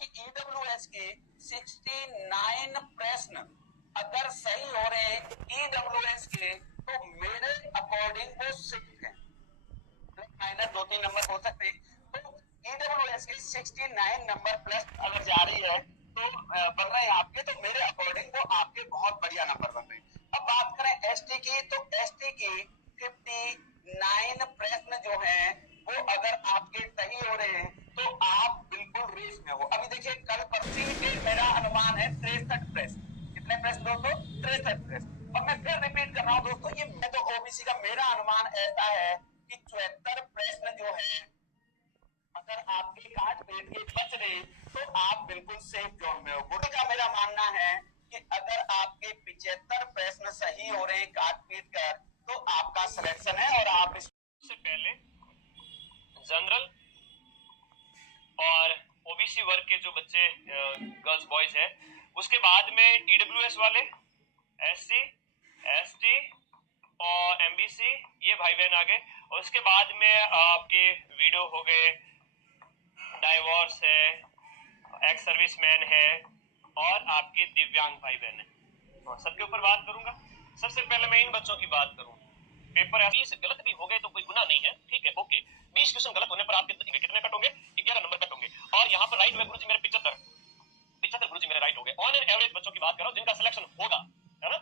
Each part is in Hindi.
कि ईडब्ल्यूएस के 69 प्रश्न अगर सही हो रहे हैं ईडब्ल्यूएस के, तो मेरे अकॉर्डिंग वो सिक्स है, माइनस 2-3 नंबर हो सकते हैं। तो ईडब्ल्यूएस के 69 नंबर प्लस अगर जा रही है तो बन रहे हैं आपके, तो मेरे अकॉर्डिंग वो आपके बहुत बढ़िया नंबर बन रहे हैं। अब बात करें एसटी की, तो एसटी की 59 प्रश्न जो हैं वो अगर आपके सही हो रहे हैं तो आप बिल्कुल रेस में हो। अभी देखिए कल परसी के मेरा अनुमान है 63 प्रश्न। कितने प्रश्न दोस्तों? 63 प्रश्न। और मैं फिर रिपीट कर रहा हूँ दोस्तों, ये मैं तो ओबीसी का मेरा अनुमान ऐसा है कि 74 प्रश्न जो है अगर आपके काट पेट के बच रहे तो आप बिल्कुल सेफ जोन में हो। गुड का मेरा मानना है कि अगर आपके 75 प्रश्न सही हो रहे हैं काट पीट कर तो आपका सिलेक्शन है। और आप इससे पहले जनरल और ओबीसी वर्ग के जो बच्चे गर्ल्स बॉयज हैं, उसके बाद में ईडब्ल्यूएस वाले, एससी, एसटी और एमबीसी ये भाई बहन आ गए। और उसके बाद में आपके वीडियो हो गए, डाइवोर्स है, एक्स सर्विसमैन है और आपके दिव्यांग भाई बहन है। तो सबके ऊपर बात करूंगा। सबसे पहले मैं इन बच्चों की बात करूं। पेपर 20 गलत भी हो गए तो कोई गुनाह नहीं है, ठीक है, ओके। 20 क्वेश्चन गलत होने पर आपके कितने कट होंगे? 11 नंबर कट होंगे। और यहाँ पर राइट हुए गुरुजी मेरे 75 गुरुजी मेरे राइट हो गए। ऑन एन एवरेज बच्चों की बात करो जिनका सिलेक्शन होगा, है ना,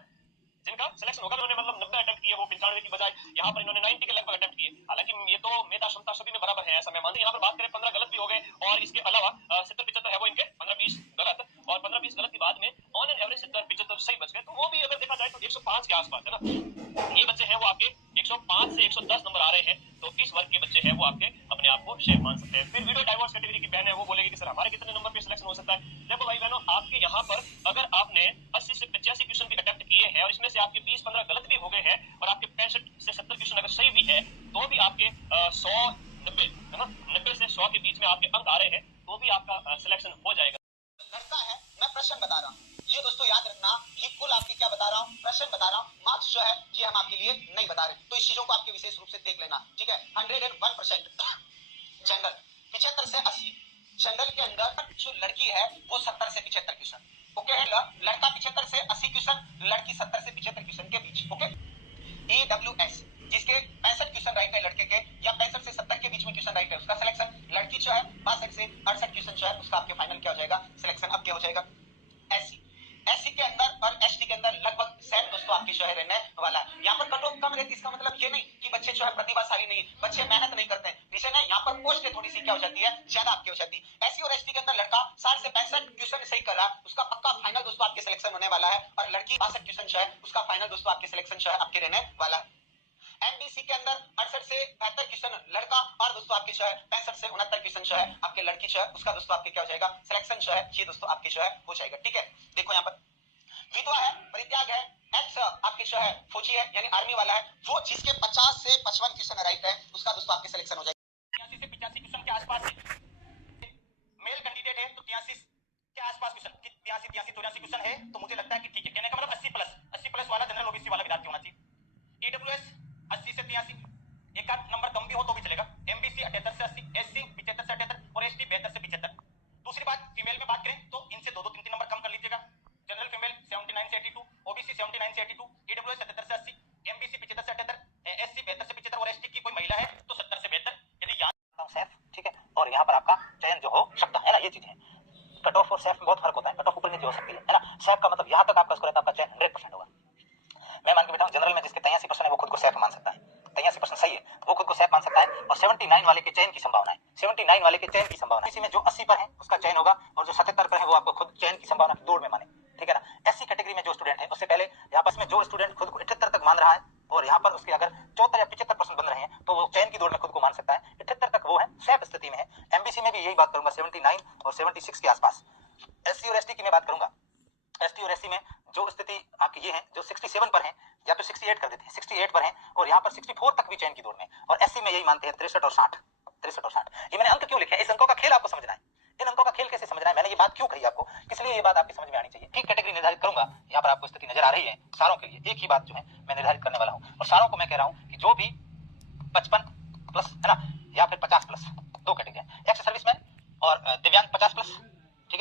जिनका सिलेक्शन होगा, उन्होंने मतलब 90 अटेम्प्ट किए, वो 95 की बजाय यहाँ पर इन्होंने 90 के लगभग अटेम्प्ट किए। हालांकि ये तो मेधा क्षमता सभी में बराबर है, ऐसा मैं मानती हूँ। यहाँ पर बात करें 15 गलत भी हो गए और इसके अलावा 70-75 है वो इनके, 15-20 गलत और 15-20 गलत के बाद में ऑन एन एवरेज 70-75 सही बच गए। तो वो भी अगर देखा जाए तो 105 के आसपास है ना। ये बच्चे हैं वो आपके 105 से 110 नंबर आ रहे हैं, तो इस वर्ग के बच्चे हैं वो आपके अपने आप को शेफ मान सकते हैं। फिर वीडियो डाइवोर्स कैटेगरी की बहन है वो बोलेगी कि सर हमारे कितने नंबर पे सिलेक्शन हो सकता है। देखो भाई बहनों, आपके यहाँ पर अगर आपने 80 से 85 क्वेश्चन भी अटेम्प्ट किए हैं और इसमें से आपके 20-15 गलत भी हो गए हैं और आपके 65 से 70 क्वेश्चन अगर सही भी है तो भी आपके 100-90 है ना, 90 से 100 के बीच में आपके अंक आ रहे हैं तो भी आपका सिलेक्शन हो जाएगा। लड़का है, मैं प्रश्न बता रहा हूँ, ये दोस्तों याद रखना, ये कुल आपके क्या बता रहा हूँ, प्रश्न बता रहा हूँ। मार्क्स जो है ये हम आपके लिए नहीं बता रहे, तो इस चीजों को आपके विशेष रूप से देख लेना, ठीक है। 101% जनरल 75 से 80, जनरल के अंदर जो लड़की है वो 70 से 75 क्वेश्चन, ओके है। लड़का 75 से 80 क्वेश्चन, लड़की 70 से 75 क्वेश्चन के बीच, ओके। ईडब्ल्यूएस जिसके 65 क्वेश्चन राइट है लड़के के, या 65 से 70 के बीच में क्वेश्चन राइट है, उसका सिलेक्शन। लड़की जो है 62 से 68 क्वेश्चन जो है उसका आपके फाइनल क्या हो जाएगा, सिलेक्शन। अब क्या हो जाएगा, एससी। एससी के अंदर और एसटी के अंदर लगभग सेम दोस्तों आपके जो है रहने वाला है। यहाँ पर कट ऑफ कम रहती है, इसका मतलब ये नहीं कि बच्चे जो है प्रतिभाशाली नहीं, बच्चे मेहनत नहीं करते हैं, विषय ना यहाँ पर पोस्ट थोड़ी सी क्या हो जाती है, ज्यादा आपकी हो जाती है। एससी और एसटी के अंदर लड़का 60 से 65 क्वेश्चन सही कर रहा है, उसका पक्का फाइनल दोस्तों आपके सिलेक्शन होने वाला है। और लड़की 62 क्वेश्चन जो है उसका फाइनल दोस्तों आपके सिलेक्शन जो है आपके रहने वाला है। एमबीसी के अंदर 68 से 72 क्वेश्चन लड़का और दोस्तों आपके जो है 65 से 69 क्वेश्चन जो है आपके लड़की जो है उसका दोस्तों आपके क्या हो जाएगा, सिलेक्शन जो है ये दोस्तों आपके जो है हो जाएगा, ठीक है। देखो यहाँ पर विधवा है, परित्याग है, एक्स आपके जो है फौजी है यानी आर्मी वाला है, वो जिसके 50 से 55 क्वेश्चन राइट है उसका दोस्तों आपके सिलेक्शन हो जाएगा। 83 से 85 क्वेश्चन के आसपास मेल कैंडिडेट है तो 83 के आसपास क्वेश्चन, 83-83-84 क्वेश्चन है तो मुझे लगता है कि ठीक है। कहने का मतलब 80 प्लस वाला जनरल ओबीसी वाला विद्यार्थी होना चाहिए। ईडब्ल्यूएस 80 से 83, एक आध नंबर कम भी हो तो भी चलेगा। एमबीसी 78 से 80, एससी 75 से 78 और एसटी 72 से 75। दूसरी बात, फीमेल में बात करें तो इनसे 2-3 नंबर कम कर लीजिएगा। जनरल फीमेल 79 से 82, ओबीसी 79 से 82, ईडब्ल्यूएस 77 से 80, एमबीसी 75 से 78, एससी 72 से 75 और एसटी की कोई महिला है तो 70 से 72। यदि याद सेफ, ठीक है। और यहाँ पर आपका चयन जो हो सकता है ना, ये चीजें कट ऑफ और सेफ में बहुत फर्क होता है। कट ऑफ ऊपर नीचे हो सकती है ना। सेफ का मतलब यहाँ तक आपका स्कोर है तो आपका चयन 100% होगा। मैं मान के बैठा हूँ जनरल में जिसके 83% है वो खुद को सेफ मान सकता है, 83% सही है वो खुद को सेफ मान सकता है। और 79 वाले के चयन की संभावना है, 79 वाले के चयन की संभावना है। इसी में जो 80 पर है उसका चयन होगा और जो 77 पर है वो आपको खुद चयन की संभावना दौड़ में माने, ठीक है ना। एससी कैटेगरी में जो स्टूडेंट है उससे पहले यहाँ पर जो स्टूडेंट खुद को 78 तक मान रहा है और यहाँ पर उसके अगर 74 या 75% बन रहे हैं तो वो चयन की दौड़ में खुद को मान सकता है। 78 तक वो है सेफ स्थिति में है। एमबीसी में भी यही बात करूंगा, 79 और 76 के आसपास। एससी और एसटी की मैं बात करूंगा, एसटी और एससी में जो स्थिति आपकी ये है जो 67 पर है या फिर 68 कर देते हैं, 68 पर है और यहाँ पर 64 तक भी चयन की दौड़ में। और एससी में यही मानते हैं 63 और 60, 63 और 60। ये मैंने अंक क्यों लिखे हैं, इस अंकों का खेल आपको समझना है। इन अंकों का खेल कैसे समझना है, मैंने ये बात क्यों कही आपको, इसलिए ये बात आपकी समझ में आनी चाहिए। ठीक कैटेगरी निर्धारित करूंगा, यहाँ पर आपको स्थिति नजर आ रही है सारों के लिए। एक ही बात जो है मैं निर्धारित करने वाला हूँ और सारों को मैं कह रहा हूँ कि जो भी 55+ है ना या फिर 50+, दो कैटेगरी, एक्स सर्विसमैन और दिव्यांग 50+, ठीक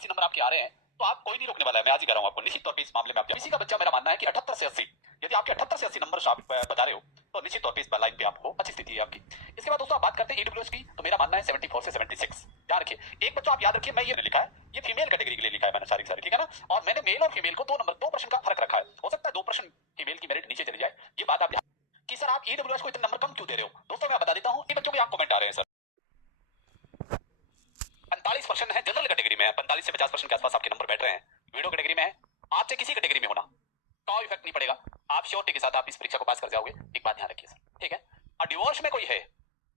80 नंबर आपके आ रहे हैं तो आप कोई नहीं रोकने वाला है, मैं आज ही कह रहा हूं आपको निश्चित तौर पे इस मामले में आप किसी का बच्चा, मेरा मानना है कि 78 से 80, यदि आपके 78 से 80 नंबर आप बता रहे हो तो निश्चित तौर पे इस लाइन पे आपको अच्छी स्थिति है आपकी। इसके बाद दोस्तों आप बात करते हैं ईडब्ल्यूएस की, तो मेरा मानना है 74 से 76। ध्यान रखिए, एक बच्चा आप याद रखिए, मैं ये नहीं लिखा है, ये फीमेल कैटेगरी के लिए लिखा है मैंने सारी ठीक है ना, और मैंने मेल और फीमेल को 2% का फर्क रखा है। हो सकता है 2% फीमेल की मेरिट नीचे चली जाए, ये बात आप कि सर आप ईडब्ल्यूएस को इतने नंबर कम क्यों दे रहे हो। दोस्तों मैं बता देता हूं, ये बच्चों के यहाँ कमेंट आ रहे हैं सर 45% है जनरल कैटेगरी में, 45 से 50% के आसपास आपके नंबर बैठ रहे हैं, वीडियो कैटेगरी में है, आपसे किसी कैटेगरी में होना कोई इफेक्ट नहीं पड़ेगा, आप श्योरिटी के साथ आप इस परीक्षा को पास कर जाओगे। एक बात ध्यान रखिए सर, ठीक है। और डिवोर्स में कोई है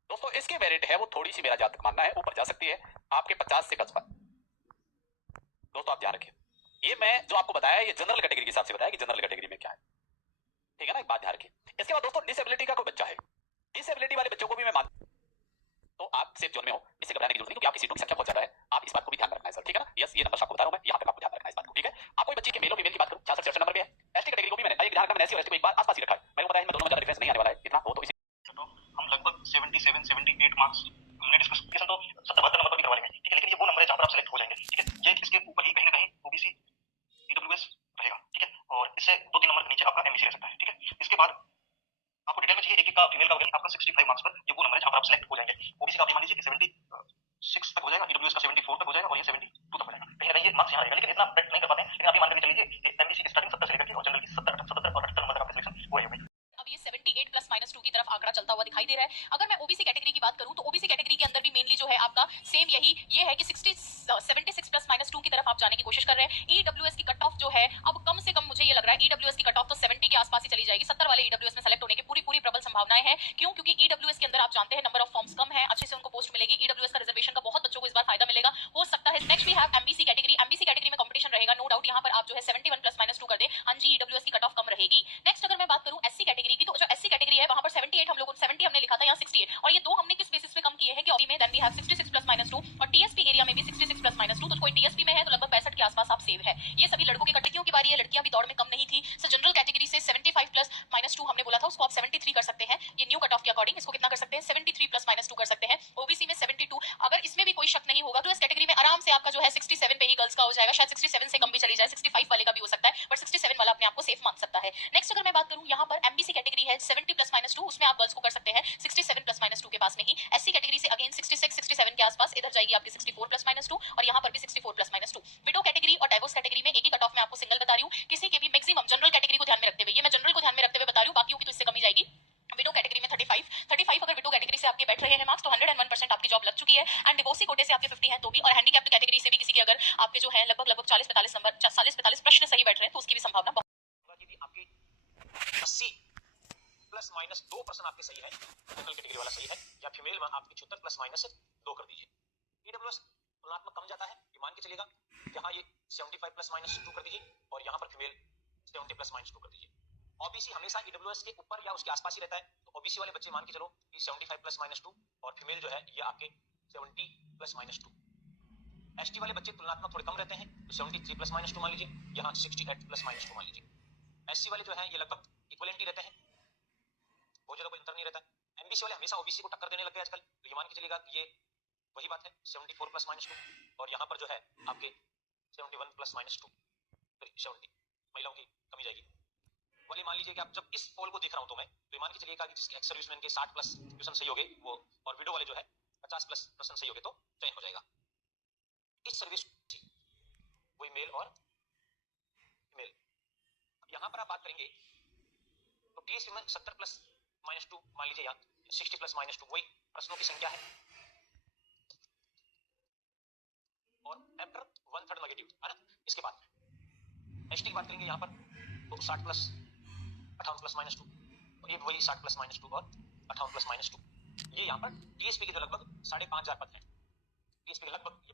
दोस्तों, इसकी मेरिट है वो थोड़ी सी, मेरा जहां तक मानना है ऊपर जा सकती है, आपके 50 से 55। दोस्तों आप ध्यान रखिए, ये मैं जो आपको बताया ये जनरल कैटेगरी के हिसाब से बताया कि जनरल कैटेगरी में क्या है, ठीक है ना, एक बात ध्यान रखिए। इसके बाद दोस्तों डिसेबिलिटी का कोई बच्चा है, डिसेबिलिटी वाले बच्चों को भी मैं मान, तो आप सेफ जोन में हो, इससे घबराने की जरूरत नहीं, क्योंकि आपकी सीटों की संख्या बहुत ज्यादा है, आप इस बात को भी ध्यान रखना है सर, ठीक है ना। यस, ये नंबर आपको बता रहा हूं मैं, यहां तक आपको ध्यान रखना है इस बात को, ठीक है। आप कोई बच्ची के मेल और फीमेल की बात करूं, 66 नंबर पे है, एसटी कैटेगरी को भी मैंने एक ध्यान रखना, मैंने एससी और एसटी को एक बार आसपास ही रखा है, मेरे को पता है मैं दोनों में ज्यादा डिफरेंस नहीं आने वाला है इतना, वो तो इसी हम लगभग 77 78 मार्क्स हमने डिस्कस किया, तो 70 नंबर पर भी करवा लेंगे, ठीक है। लेकिन ये वो नंबर है जहां पर आप सेलेक्ट हो जाएंगे, ठीक है। ये इसके ऊपर ही कहीं ना कहीं ओबीसी ईडब्ल्यूएस रहेगा, ठीक है, और इससे 2-3 नंबर नीचे आपका एमबीसी रह सकता है, ठीक है। इसके बाद आपको डिटेल में चाहिए एक का फीमेल का वगैरह, आपका 65 मार्क्स पर ये वो नंबर है जहां पर आप सेलेक्ट हो जाएंगे। ओबीसी का आप मान लीजिए कि 76 तक हो जाएगा, ईडब्ल्यूएस का 74 तक हो जाएगा और ये 72 तक हो जाएगा, कहीं ना कहीं ये मार्क्स यहाँ रहेगा, लेकिन इतना अफेक्ट नहीं कर पाते हैं। लेकिन आप ये मान के चलिए एमबीसी की स्टार्टिंग 70 से लेकर के और जनरल की 77 और 78 नंबर का सिलेक्शन हो रही है। अब ये 78 प्लस -2 की तरफ आंकड़ा चलता हुआ दिखाई दे रहा है। अगर मैं ओबीसी कैटेगरी की बात करूं तो ओबीसी कैटेगरी के अंदर भी मेनली जो है आपका सेम यही ये है कि 76 प्लस -2 की तरफ आप जाने की कोशिश कर रहे हैं। ईडब्ल्यूएस की कट ऑफ जो है अब कम से कम मुझे ये लग रहा है ईडब्ल्यूएस की कट ऑफ तो 70 के आसपास ही चली जाएगी। 70 वाले ईडब्ल्यूएस में सेलेक्ट होने की पूरी प्रबल संभावनाएं हैं। क्यों? क्योंकि ईडब्ल्यूएस के अंदर आप जानते हैं नंबर ऑफ फॉर्म्स कम है, अच्छे से उनको पोस्ट मिलेगी। ईडब्ल्यूएस का रिजर्वेशन का बहुत बच्चों को इस बार फायदा मिलेगा, हो सकता है। Next we have MBC category. MBC category में कंपटीशन रहेगा नो डाउट, यहाँ पर आप जो है 71 प्लस -2 कर दे, हाँ जी ईडब्ल्यूएस की कट ऑफ कम रहेगी। नेक्स्ट अगर मैं बात करूं एससी कैटेगरी की, तो जो एससी कैटेगरी है वहां पर 78 हम लोगों 70 हमने लिखा था, यहाँ 68, और ये दो हमने किस बेसिस पे कम किए हैं कि ओबी में देन वी हैव 66 प्लस -2 और टीएसपी एरिया में भी 66 प्लस -2, तो कोई टीएसपी में है तो लगभग 65 के आसपास आप सेव है। ये सभी लड़कों की कैटेगरियों की बारी है, लड़कियां भी दौड़ में कम नहीं थी। सो जनरल कैटेगरी से 75 प्लस -2 हमने बोला था, उसको आप 73 कर सकते हैं। ये न्यू कट ऑफ के अकॉर्डिंग इसको कितना कर सकते हैं 73 प्लस -2 कर सकते हैं। ओबीसी में 72, अगर इसमें भी कोई शक नहीं होगा तो इस कैटेगरी में आराम से आपका जो है 67 पे ही गर्ल्स का हो जाएगा, शायद 67 से कम भी चली जाए, 65 वाले का भी हो सकता है, बट 67 वाला अपने आप को सेफ मान सकता है। नेक्स्ट अगर मैं बात करूं यहाँ पर एमबीसी कैटेगरी है 70 प्लस -2, उसमें आप गर्ल्स को कर सकते हैं 67 प्लस -2 के पास में ही। एससी कैटेगरी से अगेन 66 67 के आसपास इधर जाएगी आपकी 64 प्लस -2 और यहाँ पर भी 64 प्लस -2। विडो कैटेगरी और डाइवोर्स कैटेगरी में एक ही कट ऑफ में आपको सिंगल बता रही हूँ, किसी के भी मैक्सिमम जनरल कैटेगरी को ध्यान में रखते हुए, ये मैं जनरल को ध्यान में रखते हुए बता रही हूँ, बाकियों की तो इससे कम ही जाएगी। विडो कैटेगरी में 35 अगर विडो कैटेगरी से आपके बैठ रहे हैं मार्क्स तो 101% आपकी जॉब लग चुकी है। एंड डिवोर्सी कोटे से आपके 50 हैं तो भी, और हैंडीकैप्ड कैटेगरी से भी किसी के अगर आपके जो है लगभग 40-45 नंबर 40-45 प्रश्न सही बैठ रहे हैं तो उसकी भी संभावना बहुत यदि आपकी 80 प्लस -2% आपके सही है, जनरल कैटेगरी वाला सही है, या फीमेल में आपकी 76 प्लस -2 कर दीजिए। ईडब्ल्यूएस तुलनात्मक कम जाता है, ये मान के चलिएगा, यहाँ ये 75 प्लस -2 कर दीजिए और यहाँ पर फीमेल 70 प्लस -2 कर दीजिए। ओबीसी हमेशा ईडब्ल्यूएस के ऊपर या उसके आसपास ही रहता है, तो ओबीसी वाले बच्चे मान के चलो कि 75 प्लस -2 और फीमेल जो है ये आपके 70 प्लस -2। एसटी वाले बच्चे तुलनात्मक थोड़े कम रहते हैं, तो 73 प्लस -2 मान लीजिए, यहाँ 68 प्लस -2 मान लीजिए। एससी वाले जो है ये लगभग इक्वलेंट ही रहते हैं, बहुत ज्यादा कोई अंतर नहीं रहता है। एमबीसी वाले हमेशा ओबीसी को टक्कर देने लग गए आजकल, तो ये मान के चलिएगा कि ये वही बात है 74 प्लस -2 और यहाँ पर जो है आपके 71 प्लस -2 70 महिलाओं की कमी जाएगी। वाली मान लीजिए कि आप जब इस पोल को देख रहा हूं तो ये मान के चलिएगा कि जिसके एक्स सर्विसमैन के 60 प्लस क्वेश्चन सही हो गए वो, और विडो वाले जो है 50 प्लस प्रश्न सही हो गए तो चयन हो जाएगा। इस सर्विस वही मेल और फीमेल। अब यहाँ पर आप बात करेंगे तो टीएसपी में 70 प्लस -2 मान लीजिए, यहाँ 60 प्लस -2 वही प्रश्नों की संख्या है, और आफ्टर 1/3 नेगेटिव है ना। इसके बाद एसटी की बात करेंगे यहाँ पर तो 60 प्लस 58 प्लस -2 और ये वही 60 प्लस -2 और 58 प्लस -2। ये यहाँ पर टीएसपी के जो लगभग 5,500 पद हैं, टीएसपी के लगभग ये